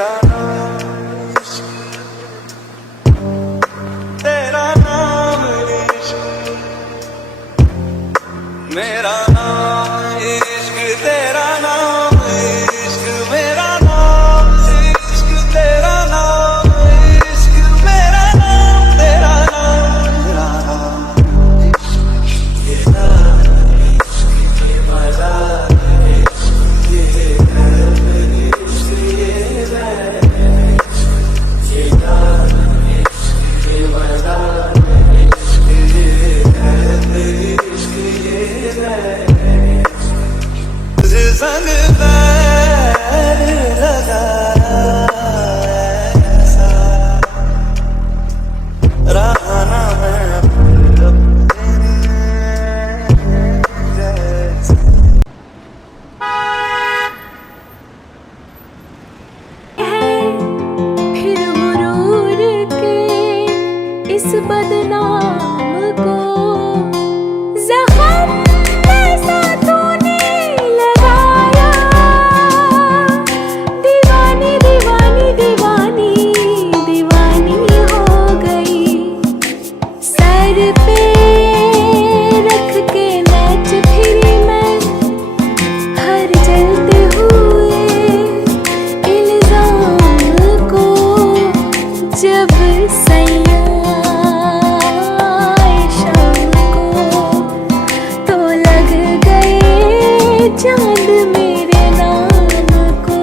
मेरा नाम इश्क, तेरा नाम इश्क, मेरा नाम इश्क, तेरा नाम इश्क, मेरा नाम इश्क, तेरा नाम इश्क, मेरा नाम, तेरा नाम, तेरा नाम इश्क, ये नाम इश्क, ये मजा इश्क, ये दर्द इश्क, ये दर्द इश्क, ये नाम इश्क, ये मजा इश्क, ये दर्द इश्क, ये दर्द तुझे संग पैर लगाया ऐसा रहा ना मैं अपने जैसा। फिर गुरूर के इस बदनाम को जख्म कैसा तूने लगाया। दीवानी दीवानी दीवानी दीवानी हो गई। सर पे रख के नाच फिरी मैं हर जलते हुए इल्जाम को। जब सैया आए शाम को तो लग गए चांद मेरे नाम को।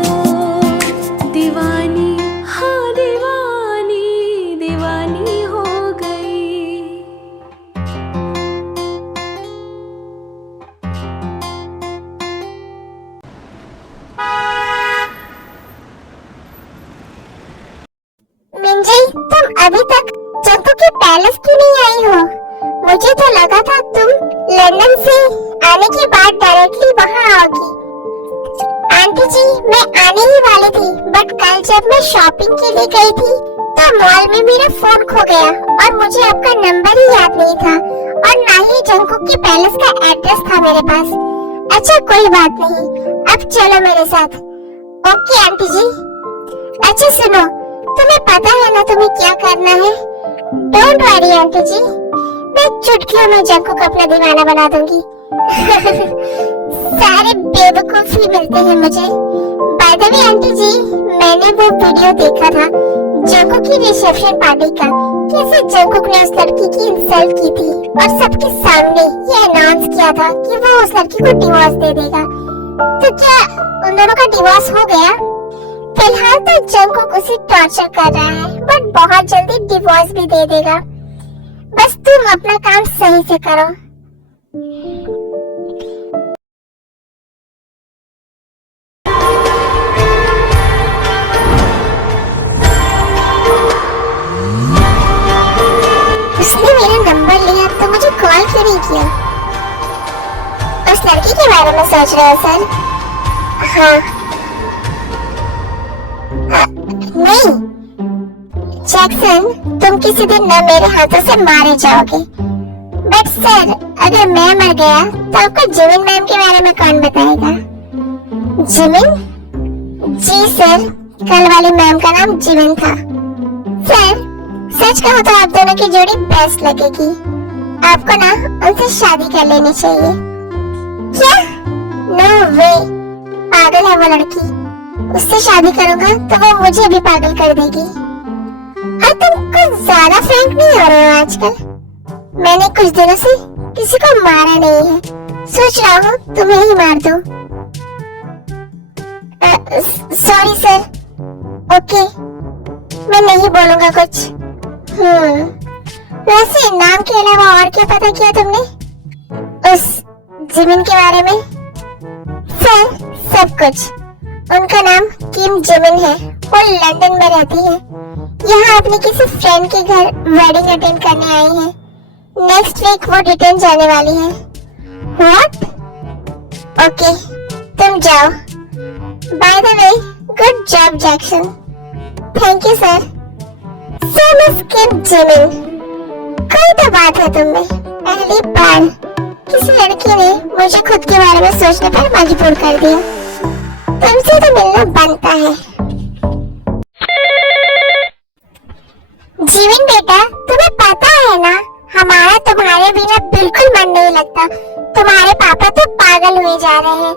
दीवानी हाँ दीवानी दीवानी हो गई। मिंजी, तुम अभी तक जंकू के पैलेस क्यों नहीं आई हो? मुझे तो लगा था तुम लंदन से आने के बाद डायरेक्टली वहाँ आओगी। आंटी जी, मैं आने ही वाली थी, बट कल जब मैं शॉपिंग के लिए गई थी तो मॉल में मेरा फोन खो गया और मुझे आपका नंबर ही याद नहीं था और ना ही जंकू के पैलेस का एड्रेस था मेरे पास। अच्छा कोई बात नहीं, अब चलो मेरे साथ। ओके आंटी जी। अच्छा सुनो, तुम्हें पता है ना तुम्हें क्या करना है? डोंट वरी आंटी जी, मैं चुटकियों में जंकू को अपना दीवाना बना दूंगी। सारे बेवकूफ ही मिलते हैं मुझे। बाय द वे आंटी जी, मैंने वो वीडियो देखा था जंकू की रिसेप्शन पार्टी का, कैसे जंकू ने उस लड़की की इंसल्ट की थी और सबके सामने ये अनाउंस किया था कि वो उस लड़की को डिवोर्स दे देगा। तो क्या उन दोनों का डिवोर्स हो गया? फिलहाल तो जंकुक उसे टॉर्चर कर रहा है, बट बहुत जल्दी डिवोर्स भी दे देगा। बस तुम अपना काम सही से करो। उसने मेरा नंबर लिया तो मुझे कॉल क्यों नहीं किया? उस लड़की के बारे में सोच रहे हो सर? हाँ नहीं जैक्सन, तुम किसी दिन न मेरे हाथों से मारे जाओगे। बट सर, अगर मैं मर गया तो आपको जिमिन मैम के बारे में कौन बताएगा? जिमिन? जी सर, कल वाली मैम का नाम जिमिन था। सर, सच कहो तो आप दोनों की जोड़ी बेस्ट लगेगी। आपको ना उनसे शादी कर लेनी चाहिए। क्या? नो वे, पागल है वो लड़की। उससे शादी करूंगा तो वो मुझे भी पागल कर देगी। और तुम कुछ ज्यादा फ्रैंक नहीं हो रहे हो आजकल। मैंने कुछ दिनों से किसी को मारा नहीं है, सोच रहा हूँ तुम्हें ही मार दूं। Sorry sir. ओके, मैं नहीं बोलूंगा कुछ। वैसे नाम के अलावा और क्या पता किया तुमने उस जिमिन के बारे में? सर, सब कुछ। उनका नाम किम जिमिन है, वो लंदन में रहती है। यहाँ अपने किसी फ्रेंड के घर वेडिंग अटेंड करने आई है। नेक्स्ट वीक वो रिटर्न जाने वाली है। व्हाट? ओके, तुम जाओ। By the way, good job Jackson. Thank you sir. So miss Kim Jimin, कोई तो बात है तुम में। पहली बार किसी लड़की ने मुझे खुद के बारे में सोचने पर मजबूर कर दिया। तुमसे तो मिलना बनता है। लगता। तुम्हारे पापा तो पागल हुए जा रहे हैं।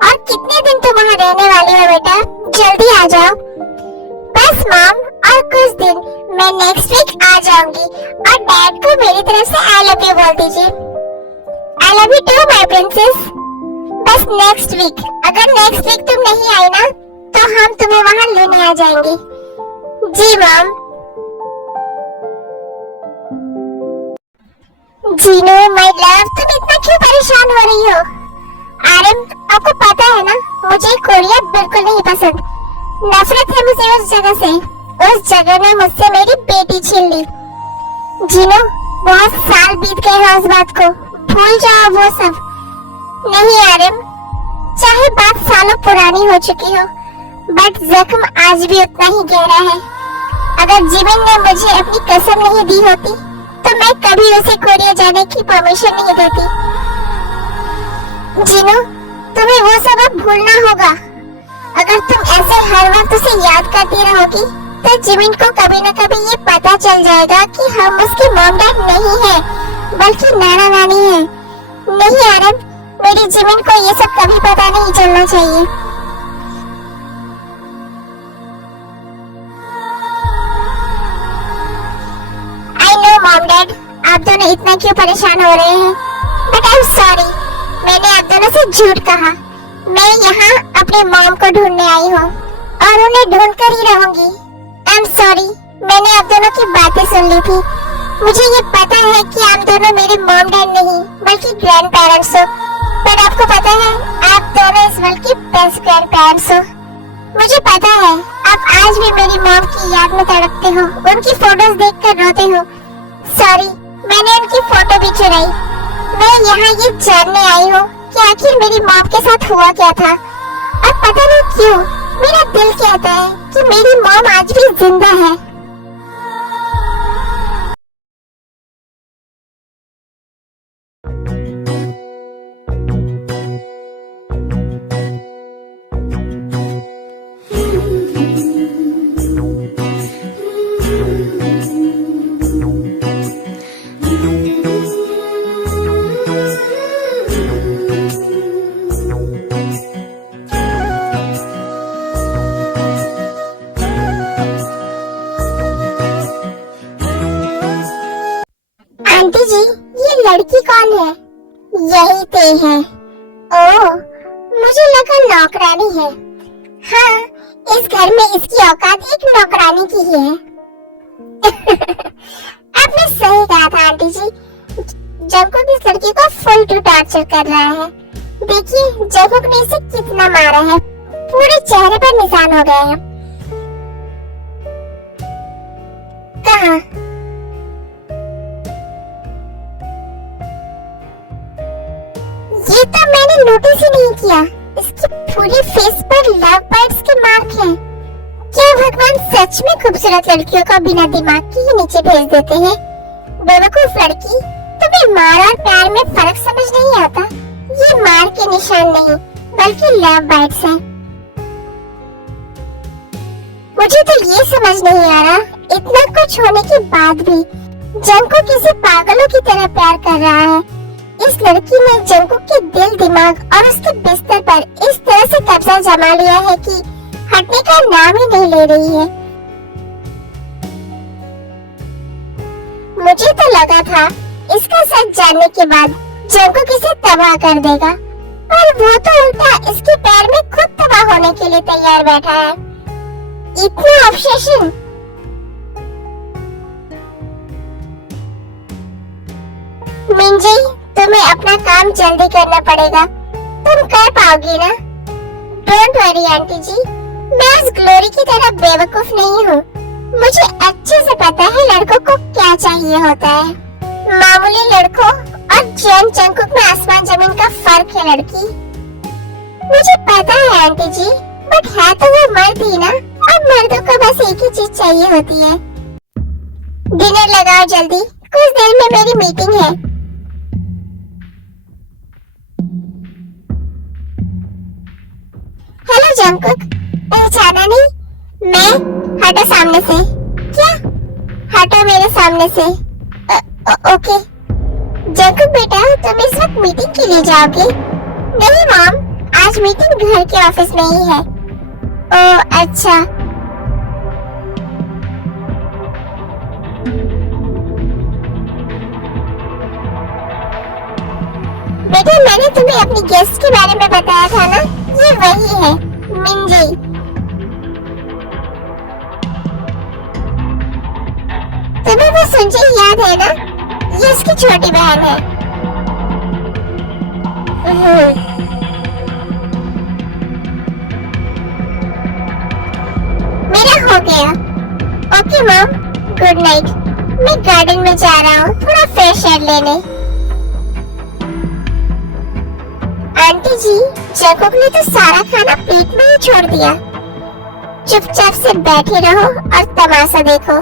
और कितने दिन तुम वहाँ रहने वाली हो बेटा? जल्दी आ जाओ। बस मॉम, और कुछ दिन, मैं नेक्स्ट वीक आ जाऊंगी। और डैड को मेरी तरफ से आई लव यू बोल दीजिए। I love you too my princess. बस नेक्स्ट वीक, अगर नेक्स्ट वीक तुम नहीं आई ना तो हम तुम्हें वहाँ लेने आ जाएंगे। जी मॉम। जीनू माय लव, तुम इतना क्यों परेशान हो रही हो? आर्यन, आपको पता है ना, मुझे कोरिया बिल्कुल नहीं पसंद। नफरत है मुझे उस जगह से। उस जगह ने मुझसे मेरी बेटी छीन ली। जीनू, बहुत साल बीत गए हैं उस बात को, भूल जाओ वो सब। नहीं आर्यन, चाहे बात सालों पुरानी हो चुकी हो, बट जख्म आज भी उतना ही गहरा है। अगर जिमिन ने मुझे अपनी कसम नहीं दी होती तो मैं कभी उसे कोरिया जाने की परमिशन नहीं देती। जीनू, तुम्हें वो सब अब भूलना होगा। अगर तुम ऐसे हर वक्त उसे याद करती रहोगी तो जिमिन को कभी न कभी ये पता चल जाएगा कि हम उसके मॉम डैड नहीं हैं, बल्कि नाना नानी हैं। नहीं आर्यन, मेरी जिमिन को ये सब कभी पता नहीं चलना चाहिए। मॉम डैड, आप दोनों इतना क्यों परेशान हो रहे हैं? बट आई एम सॉरी, मैंने आप दोनों से झूठ कहा। मैं यहाँ अपने मॉम को ढूंढने आई हूँ और उन्हें ढूंढ कर ही रहूंगी। आई एम सॉरी, मैंने आप दोनों की बातें सुन ली थी। मुझे ये पता है कि आप दोनों मेरे मॉम डैड नहीं बल्कि ग्रैंड पेरेंट्स हो। पर आपको पता है, आप दोनों इस वर्ल्ड की बेस्ट ग्रैंड पेरेंट्स हो। मुझे पता है आप आज भी मेरी मॉम की याद में तड़पते हो, उनकी फोटोज देखकर रोते हो। सॉरी, मैंने उनकी फोटो भी चुराई। मैं यहाँ ये जानने आई हूँ कि आखिर मेरी मॉम के साथ हुआ क्या था। और पता नहीं क्यों मेरा दिल कहता है कि मेरी मॉम आज भी जिंदा है। आंटी जी, ये लड़की कौन है? यही ते है। ओह, मुझे लगा नौकरानी है। हाँ, इस घर में इसकी औकात एक नौकरानी की ही है। आपने सही कहा था आंटी जी। जंकुक इस लड़की को फुल टू टॉर्चर कर रहा है। देखिए जंकुक ने इसे कितना मारा है, पूरे चेहरे पर निशान हो गए हैं। कहाँ? ये तो मैंने नोटिस ही नहीं किया। इसकी पूरी फेस पर लव बाइट्स के मार्क हैं। क्या भगवान सच में खूबसूरत लड़कियों को बिना दिमाग के ही नीचे भेज देते हैं? बेवकूफ लड़की, तुम्हें मार और प्यार में फर्क समझ नहीं आता। ये मार के निशान नहीं बल्कि लव बाइट्स हैं। मुझे तो ये समझ नहीं आ रहा, इतना कुछ होने के बाद भी जंकुक किसी पागलों की तरह प्यार कर रहा है। इस लड़की ने जंकुक के दिल, दिमाग और उसके बिस्तर पर इस तरह से कब्जा जमा लिया है कि हटने का नाम ही नहीं ले रही है। मुझे तो लगा था इसका सच जानने के बाद जंकुक इसे तबाह कर देगा, पर वो तो उल्टा इसके पैर में खुद तबाह होने के लिए तैयार बैठा है। इतना ऑब्सेशन। मिंजी, तुम्हें अपना काम जल्दी करना पड़ेगा। तुम कर पाओगी ना? डोंट वरी आंटी जी, मैं उस ग्लोरी की तरह बेवकूफ नहीं हूँ। मुझे अच्छे से पता है लड़कों को क्या चाहिए होता है। मामूली लड़कों और जंकुक में आसमान जमीन का फर्क है लड़की। मुझे पता है आंटी जी, बट है तो वो मर्द ही ना, और मर्दों को बस एक ही चीज चाहिए होती है। डिनर लगाओ जल्दी, कुछ देर में मेरी मीटिंग है। हेलो जंकुक, पहचाना नहीं? मैं? हटो सामने से। क्या? हटो मेरे सामने से। ओके। जंकुक बेटा, तो तुम इस वक्त मीटिंग के लिए जाओगे? नहीं मॉम, आज मीटिंग घर के ऑफिस में ही है। ओह अच्छा। बेटा मैंने तुम्हें अपनी गेस्ट के बारे में बताया था ना, ये वही है मिंजी। तुम्हें वो सुंजी याद है ना, ये उसकी छोटी बहन है। मेरा हो गया। Okay mom, good night. मैं गार्डन में जा रहा हूँ थोड़ा फ्रेश एयर लेने। आंटी जी, जैकब ने तो सारा खाना प्लेट में ही छोड़ दिया। चुपचाप से बैठे रहो और तमाशा देखो।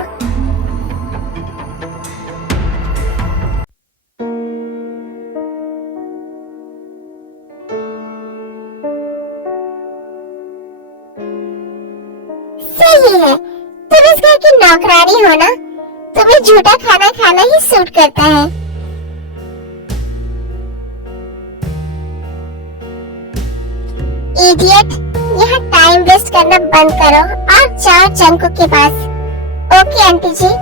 सही है, तुम इस घर की नौकरानी हो ना, तुम्हें झूठा खाना खाना ही सूट करता है। इडियट, यहाँ टाइम वेस्ट करना बंद करो और जाओ जंकू के पास। ओके आंटी जी।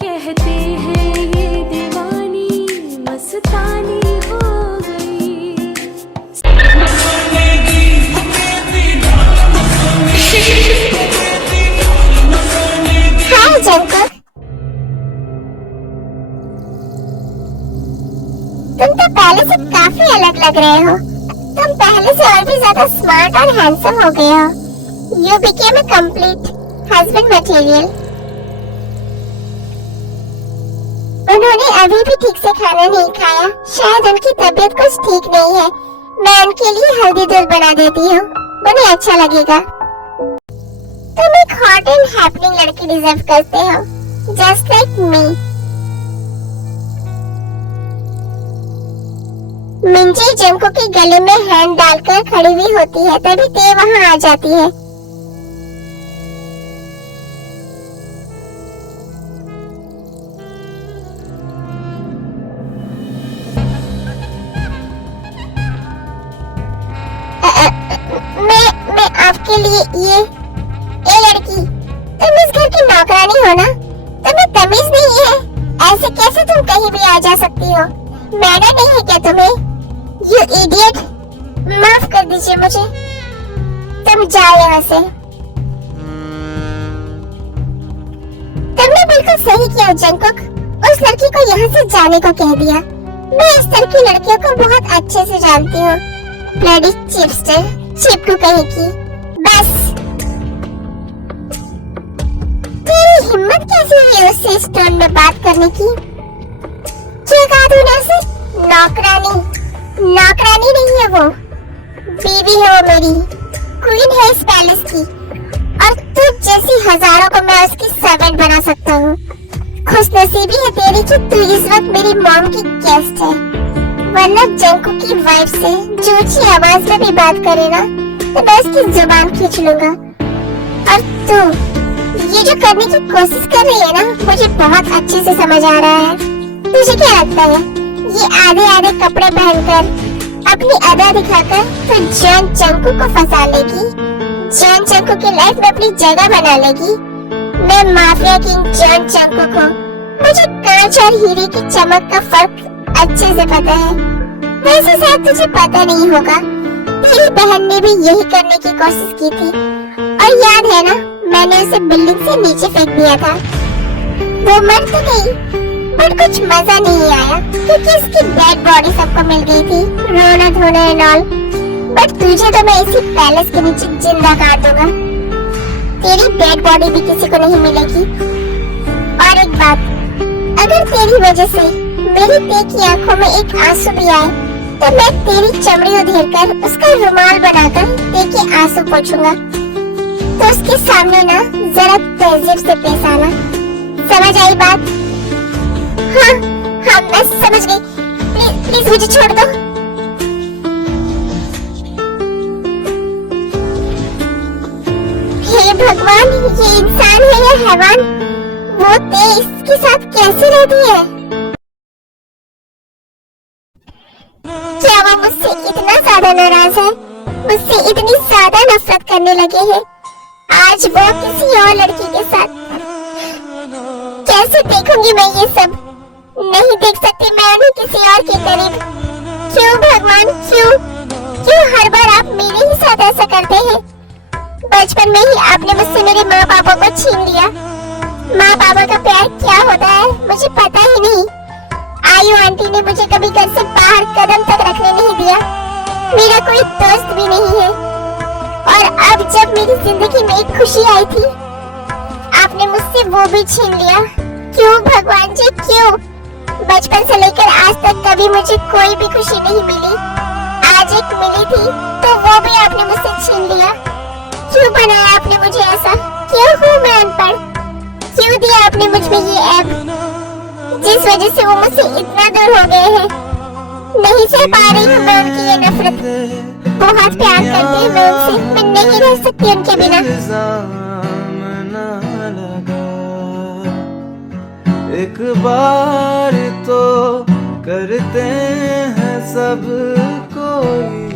कहते हैं ये दीवानी मस्तानी हो गई। हाय जंकू, तुम तो पहले से काफी अलग लग रहे हो। तुम पहले से और भी ज्यादा स्मार्ट और हैंडसम हो गए हो। You became a complete husband material। उन्होंने अभी भी ठीक से खाना नहीं खाया, शायद उनकी तबीयत कुछ ठीक नहीं है। मैं उनके लिए हल्दी दूध बना देती हूँ, उन्हें अच्छा लगेगा। तुम एक हॉट एंड हैपनिंग लड़की डिजर्व करते हो, जस्ट लाइक मी। मिंजी जंकू के गले में हैंड डालकर खड़ी हुई होती है, तभी ते वहाँ आ जाती है। मैं आपके लिए ये लड़की, तुम इस घर की नौकरानी हो ना, तुम्हें तमीज नहीं है? ऐसे कैसे तुम कहीं भी आ जा सकती हो? मैनर नहीं है क्या तुम्हें? यू इडियट, माफ कर दीजिए मुझे, तुम जाओ यहाँ से। तुमने बिल्कुल सही किया जंकुक, उस लड़की को यहाँ से जाने को कह दिया। मैं इस तरह की लड़कियों को बहुत अच्छे से जानती हूँ। ब्लडी चिपस्टर, चिपकू कहीं की। बस तेरी हिम्मत कैसे हुई उससे इस टोन में बात करने की? क्या कहा तूने उसे? नौकरानी? नौकरानी नहीं है वो, बीवी है वो मेरी, क्वीन है इस पैलेस की, और तू जैसी हजारों को मैं उसकी सर्वेंट बना सकता हूँ। खुशनसीबी है तेरी कि तू इस वक्त मेरी मॉम की गेस्ट है, वरना जंकू की वाइफ से जो ऊंची आवाज में भी बात करे ना, तो मैं उसकी जुबान खींच लूंगा। और तू ये जो करने की कोशिश कर रही है ना, मुझे बहुत अच्छे से समझ आ रहा है। तुझे क्या लगता है ये आधे आधे कपड़े पहनकर अपनी अदा दिखाकर तो जॉन जंकू को फंसा लेगी, जॉन जंकू की लाइफ में अपनी जगह बना लेगी? मैं माफिया किंग जॉन जंकू को, मुझे कांच और हीरे की चमक का फर्क अच्छे से पता है। वैसे शायद तुझे पता नहीं होगा, तेरी बहन ने भी यही करने की कोशिश की थी, और याद है ना, मैंने उसे बिल्डिंग से नीचे फेंक दिया था। वो मर तो गई, बट कुछ मजा नहीं आया क्योंकि उसकी डेड बॉडी सबको मिल गई थी, रोना धोना एंड ऑल। बट तुझे तो मैं इसी पैलेस के नीचे जिंदा काट दूंगा, तेरी डेड बॉडी भी किसी को नहीं मिलेगी। और एक बात, अगर तेरी वजह से मेरी ते की आंखों में एक आंसू भी आए, तो मैं तेरी चमड़ी उधेड़ कर उसका रुमाल बनाकर ते के आंसू पोंछूंगा। तो उसके सामने ना जरा तहजीब से पेश आना। समझ आई बात? हाँ हाँ मैं समझ गई। प्लीज प्लीज मुझे छोड़ दो। हे भगवान, ये इंसान है या हैवान? वो तेज के साथ कैसे रहती है? क्या वो मुझसे इतना ज्यादा नाराज है, मुझसे इतनी ज्यादा नफरत करने लगे हैं आज वो किसी और लड़की के साथ? कैसे देखूंगी मैं ये सब? नहीं देख सकती मैं उन्हें किसी और के करीब। क्यों भगवान, क्यों क्यों हर बार आप मेरे ही साथ ऐसा करते हैं? बचपन में ही आपने मुझसे मेरे माँ पापा को छीन लिया। माँ पापा का प्यार क्या होता है मुझे पता ही नहीं। आयु आंटी ने मुझे कभी घर से बाहर कदम तक रखने नहीं दिया। मेरा कोई दोस्त भी नहीं है। और अब जब मेरी जिंदगी में एक खुशी आई थी, आपने मुझसे वो भी छीन लिया। क्यों भगवान जी, क्यों? बचपन से लेकर आज तक कभी मुझे कोई भी खुशी नहीं मिली। आज एक मिली थी तो वो भी आपने मुझसे छीन लिया। क्यों बनाया आपने मुझे ऐसा? क्यों हूँ मैं अनपढ़? क्यों दिया आपने मुझ में ये ऐब जिस वजह से वो मुझसे इतना दूर हो गए हैं? नहीं सह पा रही हूँ मैं उनकी ये नफरत। बहुत प्यार करती हूँ मैं उनसे, मैं नहीं रह सकती उनके बिना। एक बार तो करते हैं सब कोई